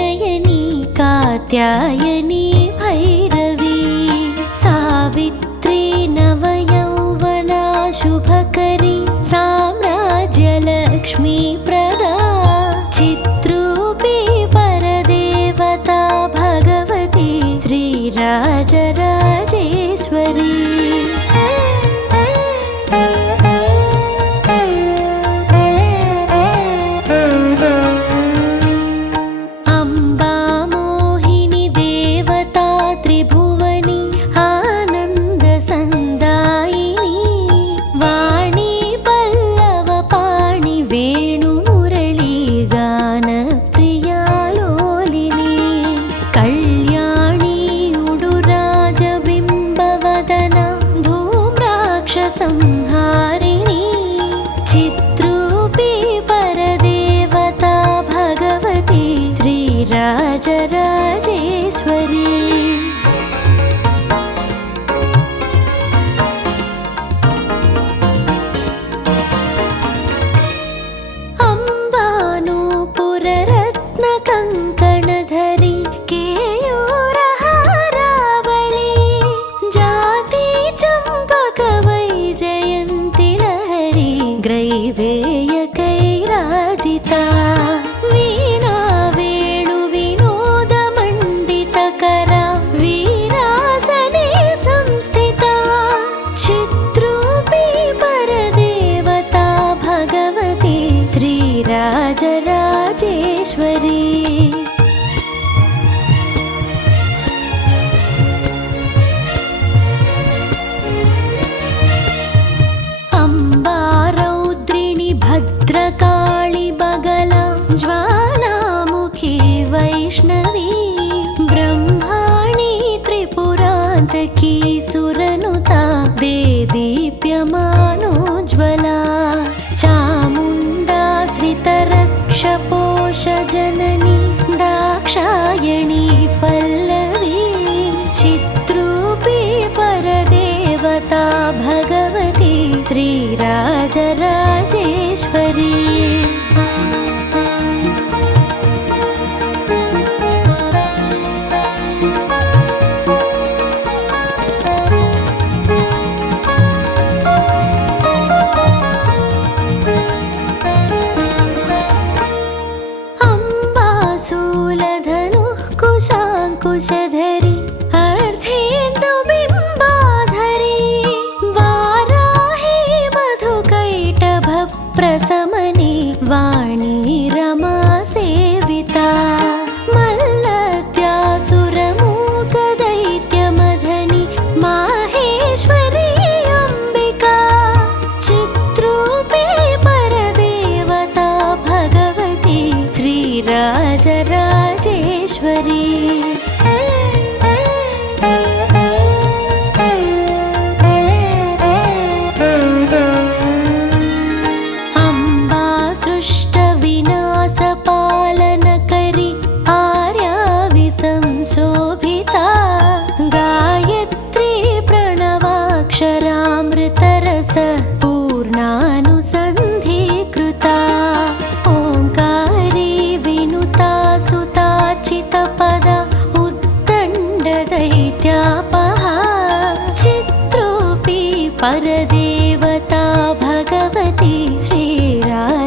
विनयनी कात्यायनी भैरवी सावित्री नवयौवना शुभकरी साम्राज्यलक्ष्मी प्रदा चित्रूपी परदेवता भगवती श्रीराजराजेश्वरी अम्बा मोहिनी देवता त्रिभुवनी आनन्दसन्दायिनी वाणी पल्लवपाणि वेणुमुरळी गानप्रिया लोलिनी कल्याणी उडुराजबिम्बवदना धूम्राक्षसंहारिणी चित्रूपी परदेवता भगवती श्रीराजराजेश्वरी अम्बानूपुररत्नकङ्कणधरी केयूरहारावळी जाति चम्पकवैजयन्ति लहरी ग्रैवेयकैराजिता वीणा वेणुविनोदमण्डितकरा वीरासने संस्थिता चित्रूपी परदेवता भगवती श्रीराजराजेश्वरी अम्बा रौद्रिणी भद्रकाळी बगला ज्वालामुखी वैष्णवी ब्रह्माणी त्रिपुरान्तकी सुरनुता देदीप्यमानोज्ज्वला चामुण्डा श्रितरक्षपोषजननी दाक्षायणी पल्लवी चित्रूपी परदेवता भगवती श्रीराजराजेश्वरी अम्बासूलधनुः कुशाङ्कुशधरी अर्धेन्दुबिम्बाधरी वाराही मधुकैटभप्रशमनी वाणी रमा सेविता मल्लत्यासुरमूकदैत्यमधनी माहेश्वरी अम्बिका चित्रूपी परदेवता भगवती श्रीराजराजेश्वरी अम्बा सृष्टविनाशपालनकरी आर्याविसंशोभिता गायत्री प्रणवाक्षरामृतरस पूर्णानुसन्धीकृता ओङ्कारी विनुता सुतार्चितपदा उद्दण्डदैत्यापहा चित्रूपी परदेवता भगवती श्रीराजराजेश्वरी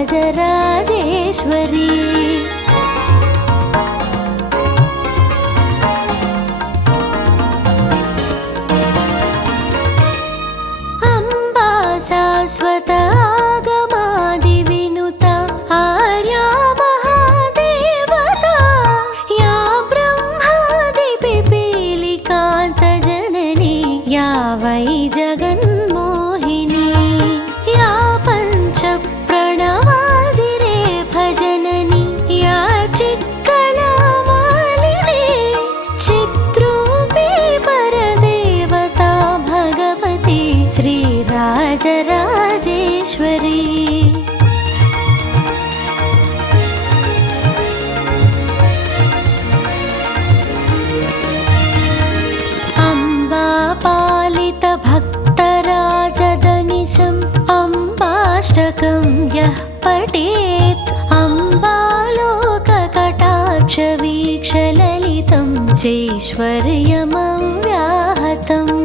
अम्बा शाश्वत आगमादिविनुता आर्या महादेवता या ब्रह्मादिपिपीलिकान्तजननी या वै जगन्मोहिनी या पञ्चप्रणवादिरेफजननी या जैश्वर्यमव्याहतम्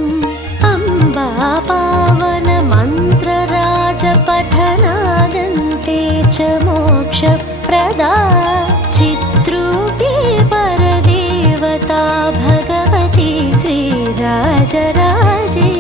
अम्बा पावनमन्त्रराजपठनादन्ते च मोक्षप्रदा चिद्रूपी परदेवता भगवती श्रीराजराजेश्वरी।